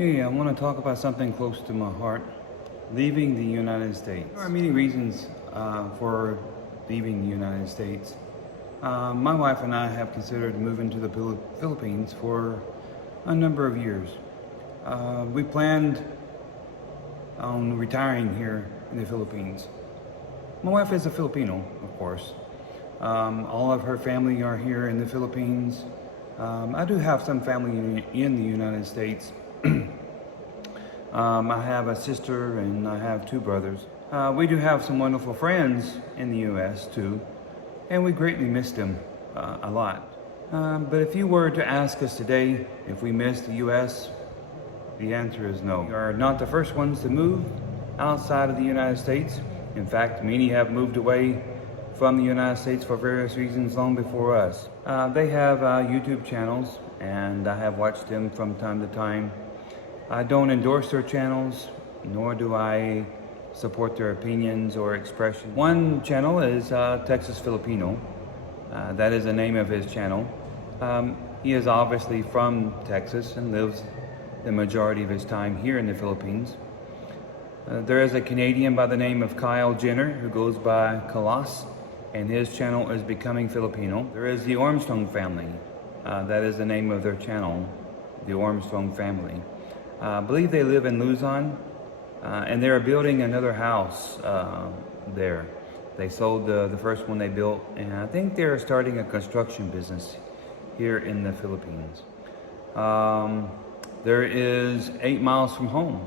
Okay, I want to talk about something close to my heart, leaving the United States. There are many reasons for leaving the United States. My wife and I have considered moving to the Philippines for a number of years. We planned on retiring here in the Philippines. My wife is a Filipino, of course. All of her family are here in the Philippines. I do have some family in the United States. I have a sister and I have two brothers. We do have some wonderful friends in the U.S. too, and we greatly miss them a lot. But if you were to ask us today if we miss the U.S., the answer is no. We are not the first ones to move outside of the United States. In fact, many have moved away from the United States for various reasons long before us. They have YouTube channels, and I have watched them from time to time. I don't endorse their channels, nor do I support their opinions or expression. One channel is Texas Filipino. That is the name of his channel. He is obviously from Texas and lives the majority of his time here in the Philippines. There is a Canadian by the name of Kyle Jenner who goes by Kalas, and his channel is Becoming Filipino. There is the Armstrong family. That is the name of their channel, the Armstrong family. I believe they live in Luzon, and they're building another house there. They sold the first one they built, and I think they're starting a construction business here in the Philippines. There is 8 miles from home.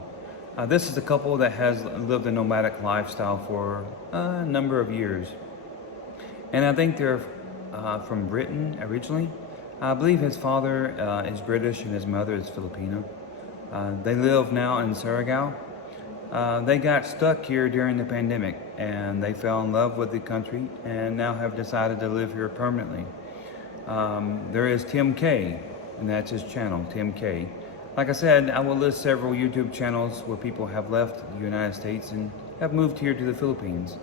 This is a couple that has lived a nomadic lifestyle for a number of years. And I think they're from Britain originally. I believe his father is British and his mother is Filipino. They live now in Surigao. They got stuck here during the pandemic and they fell in love with the country and now have decided to live here permanently. There is Tim K, and that's his channel, Tim K. Like I said, I will list several YouTube channels where people have left the United States and have moved here to the Philippines.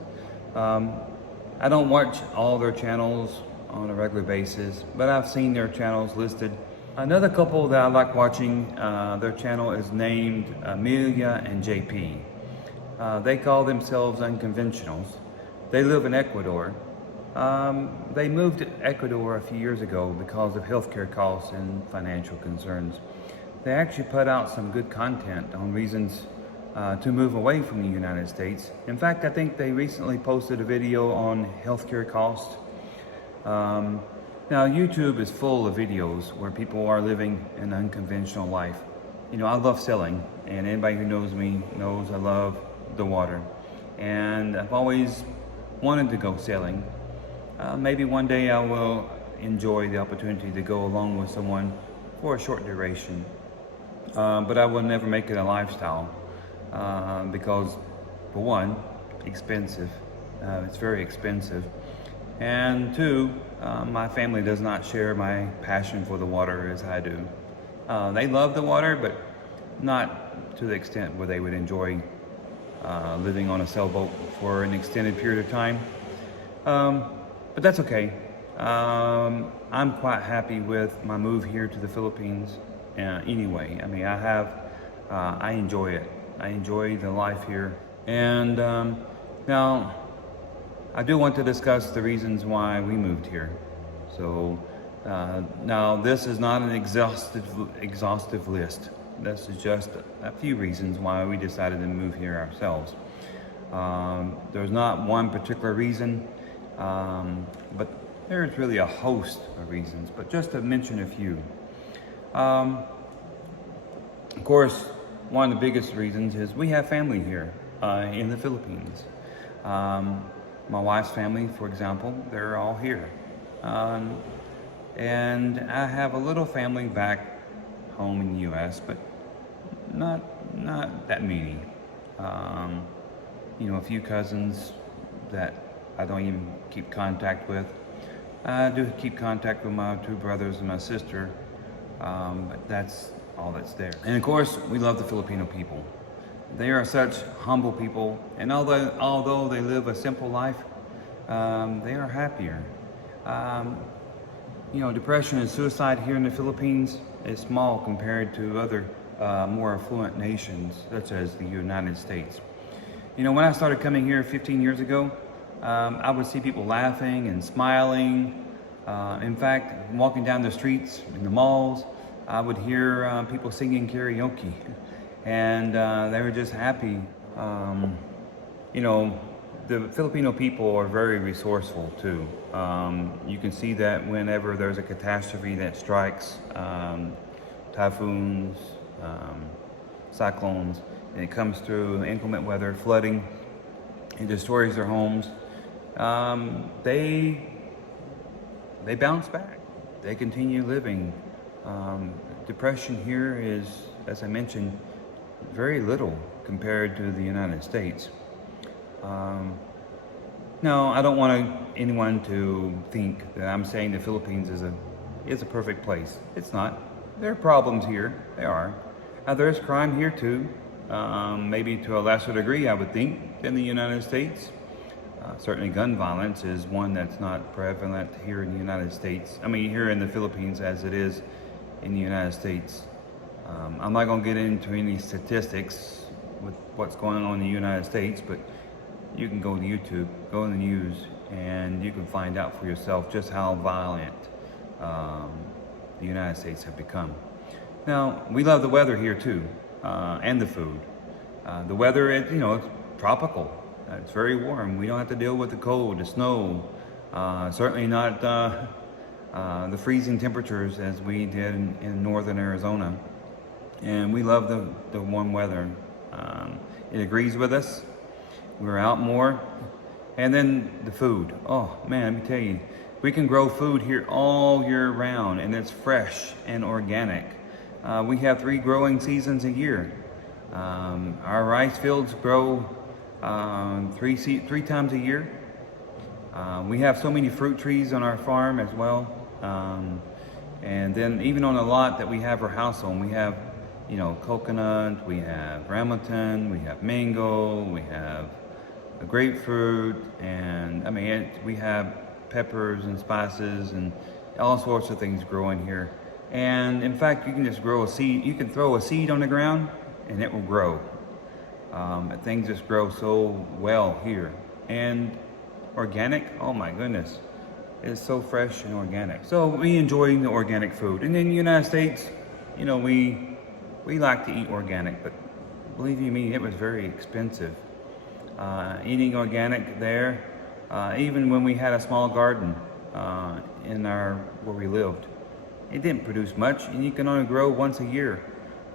I don't watch all their channels on a regular basis, but I've seen their channels listed. Another couple that I like watching, their channel is named Amelia and JP. They call themselves unconventionals. They live in Ecuador. They moved to Ecuador a few years ago because of healthcare costs and financial concerns. They actually put out some good content on reasons to move away from the United States. In fact, I think they recently posted a video on healthcare costs. Now, YouTube is full of videos where people are living an unconventional life. You know, I love sailing, and anybody who knows me knows I love the water. And I've always wanted to go sailing. Maybe one day I will enjoy the opportunity to go along with someone for a short duration. But I will never make it a lifestyle because, for one, expensive. It's very expensive. And two, my family does not share my passion for the water as I do. They love the water, but not to the extent where they would enjoy living on a sailboat for an extended period of time. But that's okay. I'm quite happy with my move here to the Philippines anyway. I mean, I enjoy it. I enjoy the life here. And now, I do want to discuss the reasons why we moved here. So now this is not an exhaustive list. This is just a few reasons why we decided to move here ourselves. There's not one particular reason, but there's really a host of reasons, but just to mention a few. Of course, one of the biggest reasons is we have family here in the Philippines. My wife's family, for example, they're all here. And I have a little family back home in the U.S., but not that many. You know, a few cousins that I don't even keep contact with. I do keep contact with my two brothers and my sister, but that's all that's there. And of course, we love the Filipino people. They are such humble people, and although they live a simple life, they are happier. You know, depression and suicide here in the Philippines is small compared to other more affluent nations, such as the United States. You know, when I started coming here 15 years ago, I would see people laughing and smiling. In fact, walking down the streets in the malls, I would hear people singing karaoke, and they were just happy. You know, the Filipino people are very resourceful too. You can see that whenever there's a catastrophe that strikes, typhoons, cyclones, and it comes through inclement weather, flooding, it destroys their homes. They bounce back. They continue living. Depression here is, as I mentioned, very little compared to the United States. No, I don't want anyone to think that I'm saying the Philippines is a perfect place. It's not. There are problems here. There are. There's crime here too. Maybe to a lesser degree, I would think, than the United States. Certainly gun violence is one that's not prevalent here in the United States. I mean, here in the Philippines as it is in the United States. I'm not going to get into any statistics with what's going on in the United States, but you can go to YouTube, go in the news, and you can find out for yourself just how violent the United States have become. Now, we love the weather here too, and the food. The weather, it's tropical. It's very warm. We don't have to deal with the cold, the snow, certainly not the freezing temperatures as we did in northern Arizona. And we love the warm weather. It agrees with us. We're out more. And then the food. Oh man, let me tell you, we can grow food here all year round, and it's fresh and organic. We have 3 growing seasons a year. Our rice fields grow 3 times a year. We have so many fruit trees on our farm as well. And then even on the lot that we have our house on, we have, coconut, we have rambutan, we have mango, we have grapefruit, and we have peppers and spices and all sorts of things growing here. And in fact, you can just grow a seed. You can throw a seed on the ground and it will grow. Things just grow so well here. And organic, oh my goodness, it's so fresh and organic. So we enjoy the organic food. And in the United States, we like to eat organic, but believe you me, it was very expensive. Eating organic there, even when we had a small garden where we lived, it didn't produce much, and you can only grow once a year.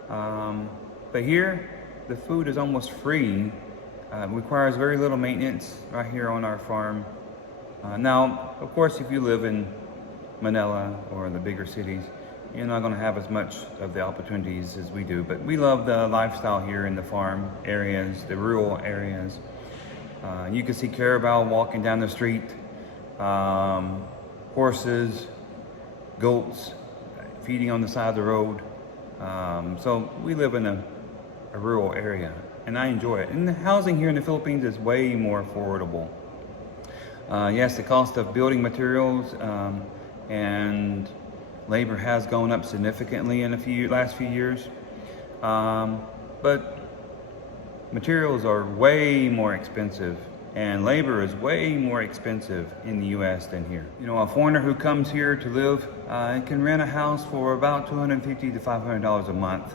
But here, the food is almost free. Requires very little maintenance right here on our farm. Now, of course, if you live in Manila or the bigger cities, you're not going to have as much of the opportunities as we do. But we love the lifestyle here in the farm areas, the rural areas. You can see carabao walking down the street, horses, goats feeding on the side of the road. So we live in a rural area, and I enjoy it. And the housing here in the Philippines is way more affordable. Yes, the cost of building materials and labor has gone up significantly in the last few years, but materials are way more expensive, and labor is way more expensive in the U.S. than here. A foreigner who comes here to live can rent a house for about $250 to $500 a month.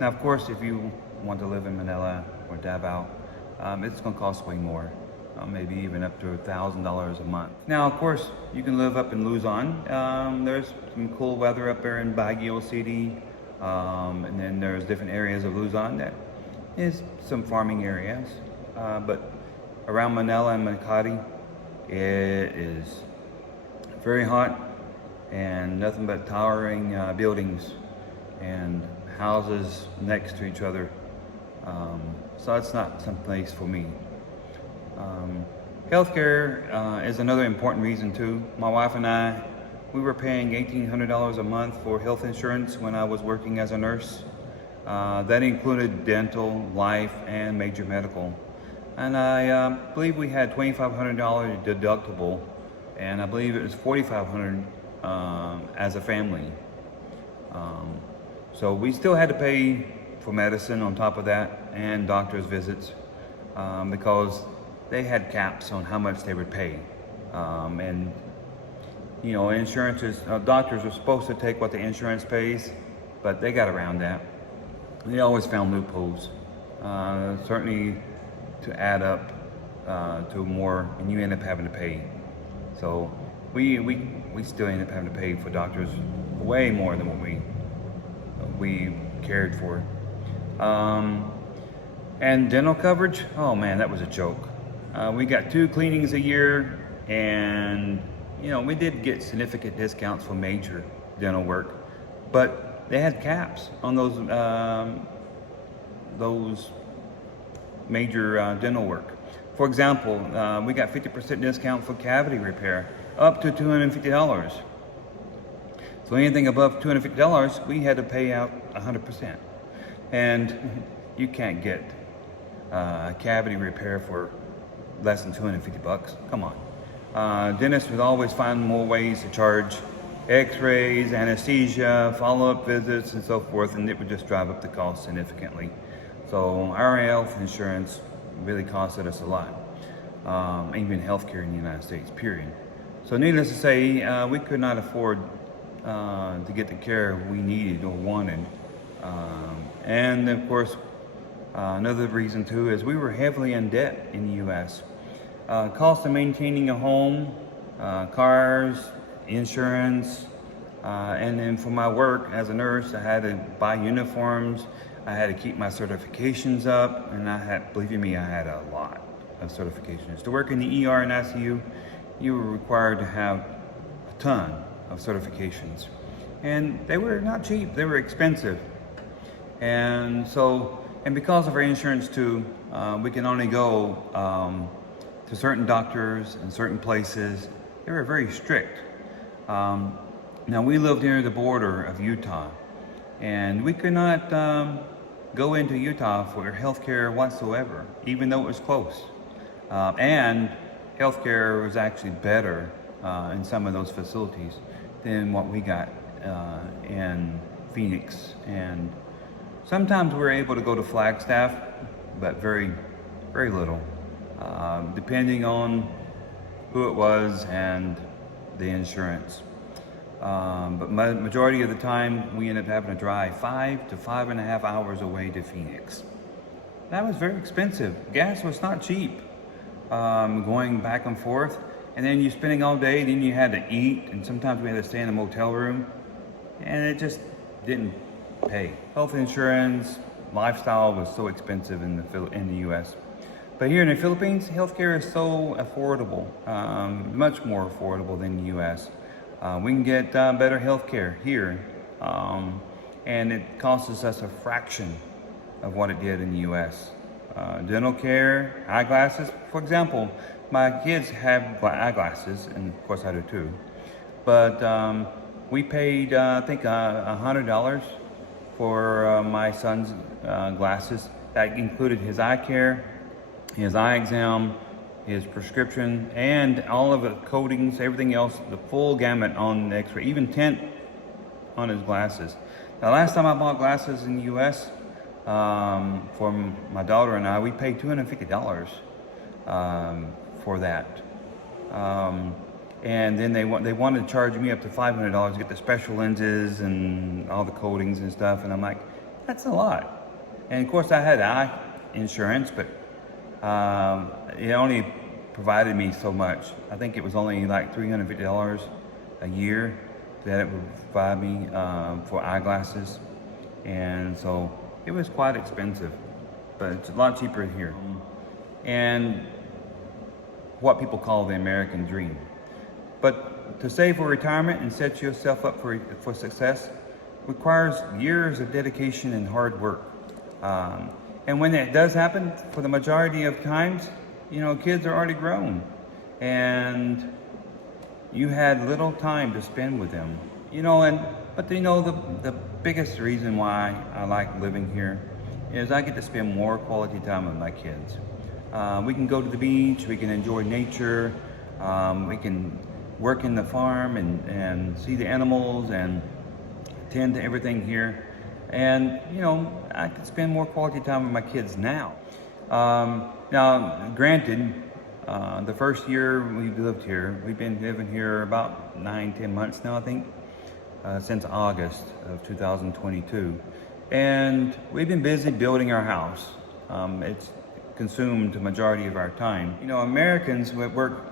Now, of course, if you want to live in Manila or Davao, it's going to cost way more, maybe even up to $1,000 a month. Now, of course, you can live up in Luzon. There's some cool weather up there in Baguio City, and then there's different areas of Luzon that is some farming areas, but around Manila and Makati, it is very hot and nothing but towering buildings and houses next to each other. So it's not some place for me. Healthcare is another important reason too. My wife and I, we were paying $1,800 a month for health insurance when I was working as a nurse. That included dental, life, and major medical. And I believe we had $2,500 deductible, and I believe it was $4,500 as a family. So we still had to pay for medicine on top of that, and doctor's visits, because they had caps on how much they would pay. And you know, doctors are supposed to take what the insurance pays, but they got around that. They always found loopholes, certainly to add up to more, and you end up having to pay. So we still end up having to pay for doctors way more than what we cared for. And dental coverage, oh man, that was a joke. We got 2 cleanings a year, and you know, we did get significant discounts for major dental work, but they had caps on those major dental work. For example, we got 50% discount for cavity repair, up to $250. So anything above $250, we had to pay out 100%. And you can't get a cavity repair for less than $250. Come on. Dentists would always find more ways to charge x-rays, anesthesia, follow-up visits, and so forth, and it would just drive up the cost significantly. So our health insurance really costed us a lot, even healthcare in the United States, period. So needless to say, we could not afford to get the care we needed or wanted. And of course, another reason too is we were heavily in debt in the U.S. Cost of maintaining a home, cars, insurance, and then for my work as a nurse, I had to buy uniforms, I had to keep my certifications up, and believe you me, I had a lot of certifications. To work in the ER and ICU, you were required to have a ton of certifications. And they were not cheap, they were expensive. And because of our insurance too, we can only go to certain doctors and certain places. They were very strict. Now we lived near the border of Utah, and we could not go into Utah for healthcare whatsoever, even though it was close. And healthcare was actually better in some of those facilities than what we got in Phoenix. And sometimes we were able to go to Flagstaff, but very, very little, depending on who it was and the insurance. But majority of the time, we ended up having to drive 5 to 5.5 hours away to Phoenix. That was very expensive. Gas was not cheap, going back and forth. And then you're spending all day, then you had to eat, and sometimes we had to stay in a motel room, and it just didn't pay. Health insurance, lifestyle was so expensive in the U.S. But here in the Philippines, healthcare is so affordable, much more affordable than the U.S. We can get better healthcare here, and it costs us a fraction of what it did in the U.S. Dental care, eyeglasses, for example, my kids have eyeglasses, and of course I do too. But we paid, I think, $100 for my son's glasses. That included his eye care, his eye exam, his prescription, and all of the coatings, everything else, the full gamut on the x-ray, even tint on his glasses. Now, last time I bought glasses in the U.S. For my daughter and I, we paid $250 for that. And then they wanted to charge me up to $500 to get the special lenses and all the coatings and stuff, and I'm like, that's a lot. And of course I had eye insurance, but it only provided me so much. I think it was only like $350 a year that it would provide me for eyeglasses, and so it was quite expensive, but it's a lot cheaper here. And what people call the American dream. But to save for retirement and set yourself up for success requires years of dedication and hard work. And when it does happen, for the majority of times, you know, kids are already grown, and you had little time to spend with them. You know, but you know, the biggest reason why I like living here is I get to spend more quality time with my kids. We can go to the beach, we can enjoy nature, we can work in the farm and see the animals and tend to everything here. And, you know, I could spend more quality time with my kids now. Now, granted, the first year we've lived here, we've been living here about 9-10 months now, I think, since August of 2022. And we've been busy building our house. It's consumed the majority of our time. You know, Americans would work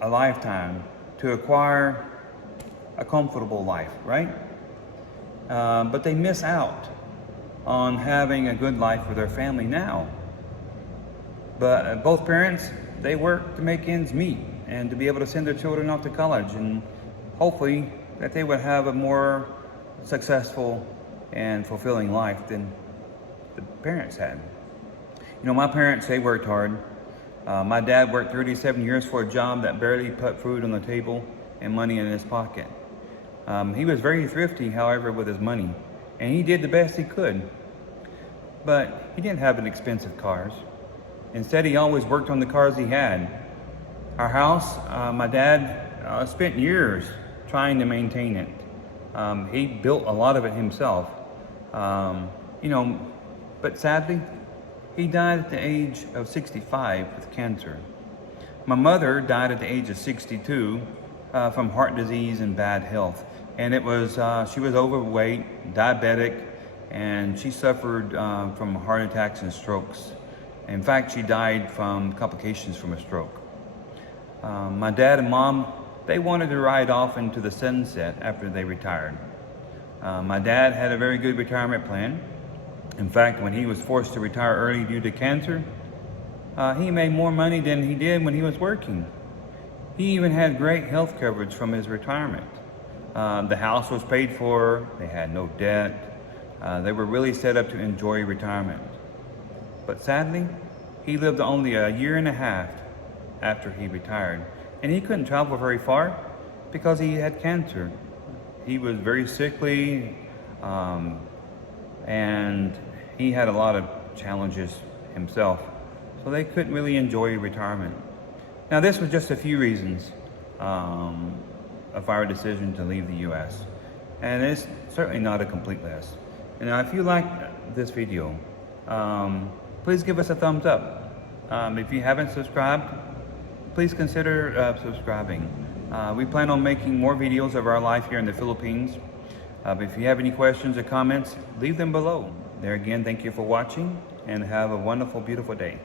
a lifetime to acquire a comfortable life, right? But they miss out on having a good life with their family now. But both parents, they work to make ends meet and to be able to send their children off to college, and hopefully that they would have a more successful and fulfilling life than the parents had. You know, my parents, they worked hard. My dad worked 37 years for a job that barely put food on the table and money in his pocket. He was very thrifty, however, with his money, and he did the best he could. But he didn't have expensive cars. Instead, he always worked on the cars he had. Our house, my dad spent years trying to maintain it. He built a lot of it himself. You know, but sadly, he died at the age of 65 with cancer. My mother died at the age of 62 from heart disease and bad health. And it was, she was overweight, diabetic, and she suffered from heart attacks and strokes. In fact, she died from complications from a stroke. My dad and mom, they wanted to ride off into the sunset after they retired. My dad had a very good retirement plan. In fact, when he was forced to retire early due to cancer, he made more money than he did when he was working. He even had great health coverage from his retirement. The house was paid for, they had no debt. They were really set up to enjoy retirement. But sadly, he lived only a year and a half after he retired. And he couldn't travel very far because he had cancer. He was very sickly, and he had a lot of challenges himself. So they couldn't really enjoy retirement. Now, this was just a few reasons of our decision to leave the U.S. And it's certainly not a complete list. And if you like this video, please give us a thumbs up. If you haven't subscribed, please consider subscribing. We plan on making more videos of our life here in the Philippines. If you have any questions or comments, leave them below. There again, thank you for watching and have a wonderful, beautiful day.